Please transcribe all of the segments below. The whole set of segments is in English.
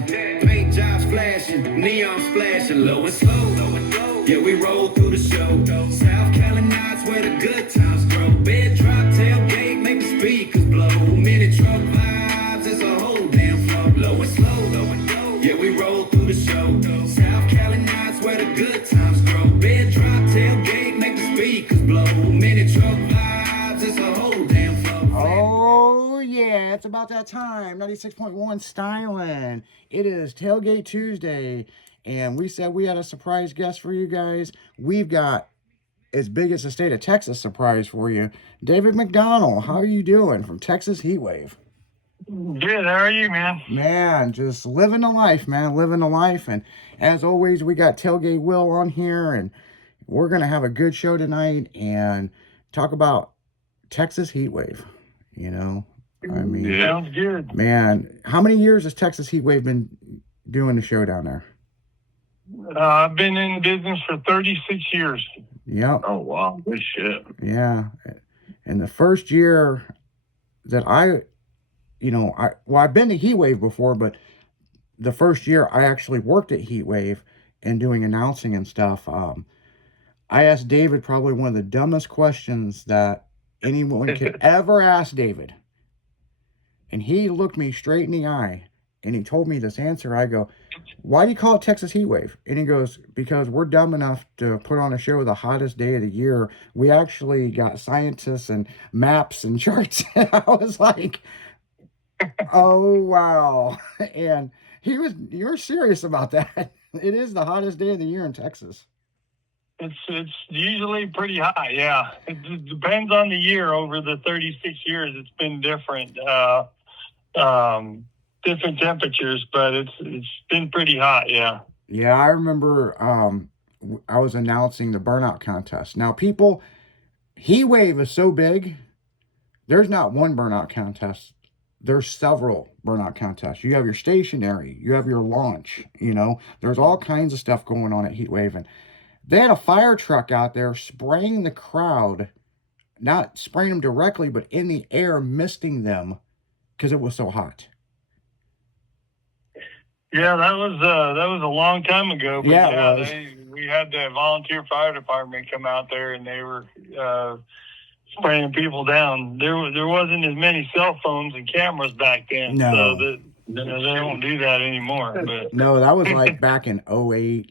crashing. Paint jobs flashing, neon splashing, low and slow. Yeah, we roll through the show. South Carolina's where the good times grow. Bed drop, tailgate, make the speakers blow. Mini truck vibes, it's a whole damn flow. Low and slow. Yeah, we roll through the show. South Carolina's where the good times grow. Bed drop, tailgate, make the speakers blow. Mini truck vibes, it's a whole damn flow. Oh, yeah, it's about that time. 96.1 styling. It is Tailgate Tuesday, and we said we had a surprise guest for you guys. We've got as big as the state of Texas surprise for you. David McDonald, how are you doing from Texas Heatwave? Good, how are you, man? Man, just living the life, man, living the life. And as always, we got Tailgate Will on here, and we're going to have a good show tonight and talk about Texas Heatwave. You know, I mean, Sounds good. Man, how many years has Texas Heatwave been doing the show down there? I've been in business for 36 years. Yep. Oh, wow. Good shit. Yeah. And the first year that I've been to Heatwave before, but the first year I actually worked at Heatwave and doing announcing and stuff, I asked David probably one of the dumbest questions that anyone could ever ask David. And he looked me straight in the eye and he told me this answer. I go, why do you call it Texas Heatwave? And he goes, because we're dumb enough to put on a show the hottest day of the year. We actually got scientists and maps and charts. And I was like, oh, wow. And you're serious about that. It is the hottest day of the year in Texas. It's usually pretty high, yeah. It depends on the year. Over the 36 years, it's been different, different temperatures, but it's been pretty hot, yeah. Yeah, I remember I was announcing the burnout contest. Now, people, Heatwave is so big, there's not one burnout contest. There's several burnout contests. You have your stationary, you have your launch, there's all kinds of stuff going on at Heatwave. And they had a fire truck out there spraying the crowd, not spraying them directly, but in the air, misting them because it was so hot. Yeah, that was a long time ago. But yeah, it was. We had the volunteer fire department come out there, and they were spraying people down. There wasn't as many cell phones and cameras back then, no. So they don't do that anymore. But no, that was like back in 08,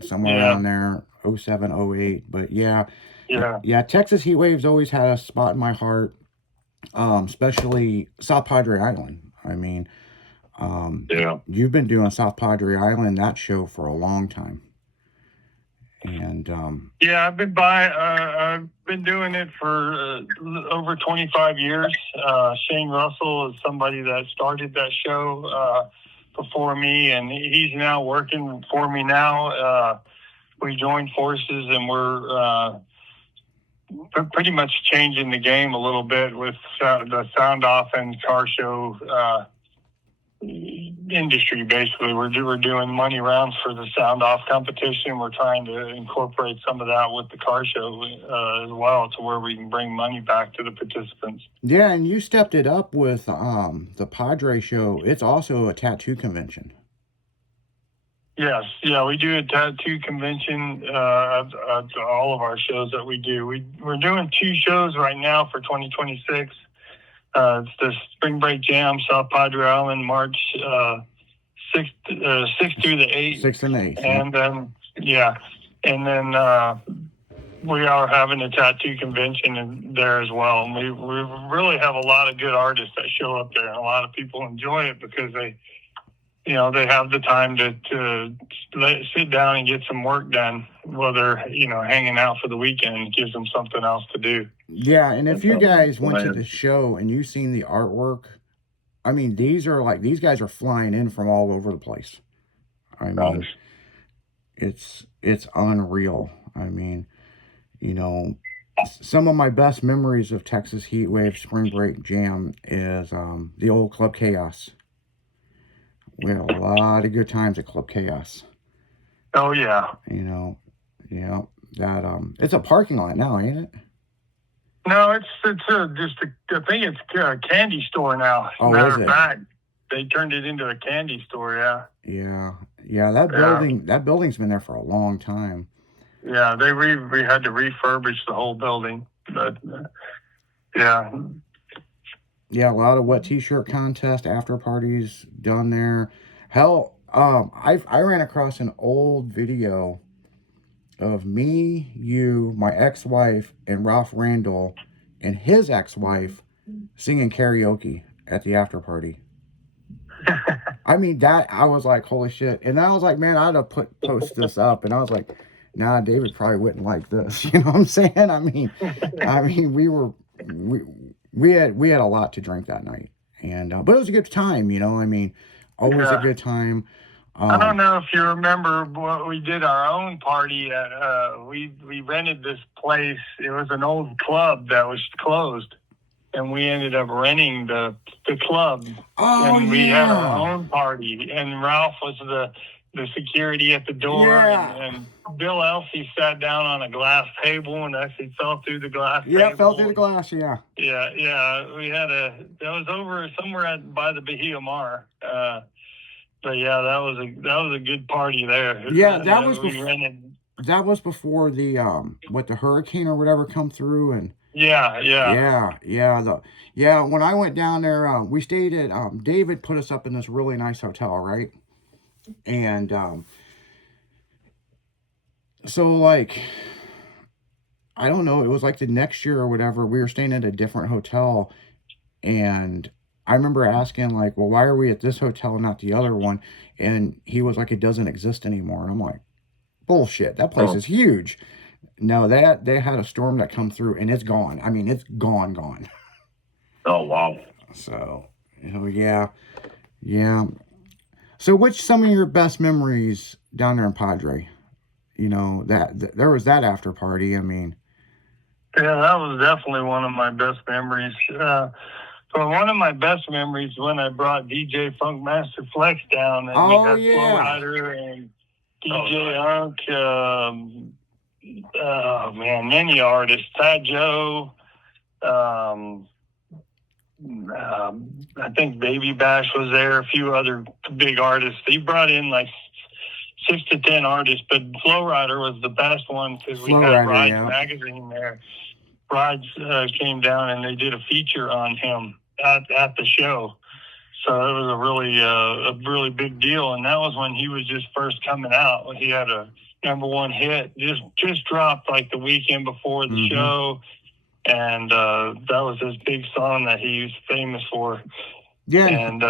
somewhere around there, 07, 08. But yeah, Texas Heatwave's always had a spot in my heart, especially South Padre Island. I mean, you've been doing South Padre Island, that show, for a long time. And I've been doing it for over 25 years. Shane Russell is somebody that started that show before me, and he's now working for me now. We joined forces, and we're pretty much changing the game a little bit with the sound off and car show industry. Basically, we're doing money rounds for the sound off competition. We're trying to incorporate some of that with the car show as well, to where we can bring money back to the participants. Yeah, and you stepped it up with the Padre show. It's also a tattoo convention. Yes, we do a tattoo convention at all of our shows that we do. We're doing 2 shows right now for 2026. It's the Spring Break Jam, South Padre Island, March 6th through the 8th. 6th and 8th. And then, we are having a tattoo convention there as well. And we really have a lot of good artists that show up there, and a lot of people enjoy it because they have the time to sit down and get some work done while they're, hanging out for the weekend. It gives them something else to do. Yeah, and if you guys went to the show and you've seen the artwork, I mean, these guys are flying in from all over the place. I mean, it's unreal. I mean, some of my best memories of Texas Heatwave Spring Break Jam is the old Club Chaos. We had a lot of good times at Club Chaos. Oh, yeah. It's a parking lot now, ain't it? No, it's I think it's a candy store now. Oh, Matter is of it? fact, they turned it into a candy store. Yeah. Yeah. That building's been there for a long time. Yeah, we had to refurbish the whole building, but yeah. Yeah, a lot of wet t-shirt contest after parties done there. Hell, I ran across an old video of me, you, my ex-wife, and Ralph Randall and his ex-wife singing karaoke at the after party. I mean, that, I was like, holy shit. And I was like, man, I'd have post this up. And I was like, nah, David probably wouldn't like this. You know what I'm saying? I mean, we had a lot to drink that night. And, but it was a good time, you know, I mean, always a good time. I don't know if you remember what we did our own party at. We rented this place. It was an old club that was closed, and we ended up renting the club. Oh, and we had our yeah. own party. And Ralph was the security at the door, Yeah. and Bill Elsie sat down on a glass table and actually fell through the glass table. Yeah, fell through the glass. Yeah. Yeah. We had that was over somewhere by the Bahia Mar. But yeah, that was a good party there. Yeah, that was we rented. That was before the the hurricane or whatever come through. And Yeah. when I went down there, we stayed at David put us up in this really nice hotel, right? And so like, I don't know, it was like the next year or whatever, we were staying at a different hotel, and I remember asking, like, well, why are we at this hotel and not the other one? And he was like, it doesn't exist anymore. And I'm like, bullshit, that place is huge. No, they had a storm that come through, and it's gone. I mean, it's gone. Oh, wow. So, yeah. So what's some of your best memories down there in Padre? You know, that there was that after party. I mean, yeah, that was definitely one of my best memories. So one of my best memories when I brought DJ Funkmaster Flex down, and we got Flow Rider and DJ Unk, many artists, Fat Joe, I think Baby Bash was there, a few other big artists. He brought in like 6 to 10 artists, but Flow Rider was the best one because we had Rides magazine there. Rides came down and they did a feature on him at the show. So it was a really big deal. And that was when he was just first coming out. He had a #1 hit, just dropped like the weekend before the show. And that was his big song that he was famous for. Yeah. And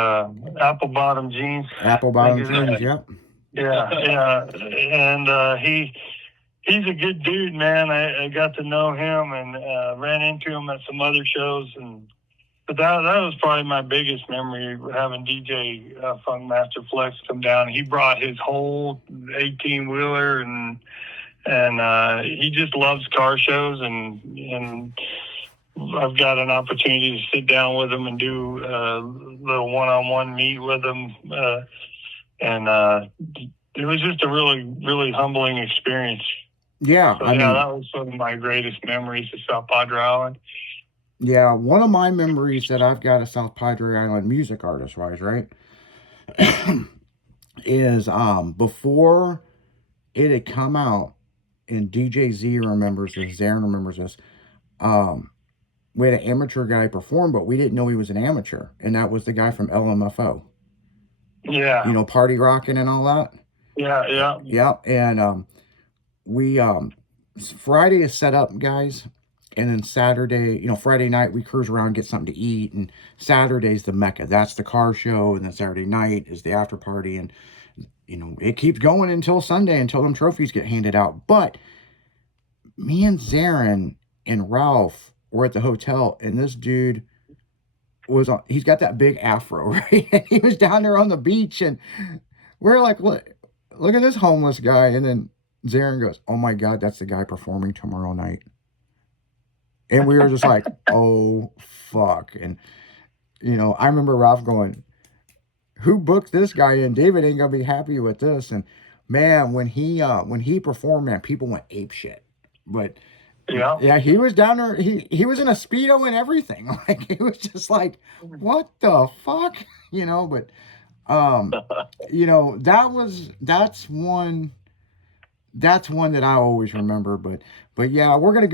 Apple Bottom Jeans. Apple Bottom Jeans, yep. Yeah. And he's a good dude, man. I got to know him and ran into him at some other shows, but that was probably my biggest memory, having DJ Funkmaster Flex come down. He brought his whole 18-wheeler, and he just loves car shows, and I've got an opportunity to sit down with him and do a little one-on-one meet with him, and it was just a really, really humbling experience. Yeah, so, that was one of my greatest memories of South Padre Island. Yeah, one of my memories that I've got of South Padre Island, music artist-wise, right, is before it had come out, and DJ Z remembers this, Zarin remembers this, we had an amateur guy perform, but we didn't know he was an amateur, and that was the guy from LMFO. Yeah. You know, Party Rockin' and all that? Yeah. Yep, and we, Friday is set up, guys, and then Saturday, Friday night, we cruise around, get something to eat, and Saturday's the Mecca. That's the car show, and then Saturday night is the after party, and, it keeps going until Sunday, until them trophies get handed out. But me and Zarin and Ralph were at the hotel, and this dude he's got that big afro, right? And he was down there on the beach, and we're like, look at this homeless guy, and then Zarin goes, oh my God, that's the guy performing tomorrow night. And we were just like, oh, fuck. And, I remember Ralph going, who booked this guy in? David ain't going to be happy with this. And, man, when he performed, man, people went ape shit. But, yeah, he was down there. He was in a Speedo and everything. Like, it was just like, what the fuck? you know, but you know, that's one that I always remember. But yeah, we're gonna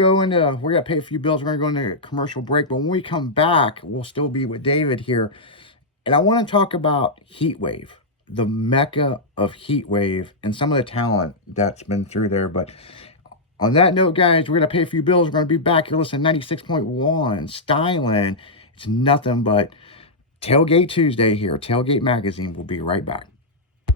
pay a few bills. We're gonna go into a commercial break. But when we come back, we'll still be with David here, and I want to talk about Heatwave, the mecca of Heatwave, and some of the talent that's been through there. But on that note, guys, we're gonna pay a few bills. We're gonna be back. You're listening to 96.1 Styling. It's nothing but Tailgate Tuesday here. Tailgate Magazine. We'll be right back.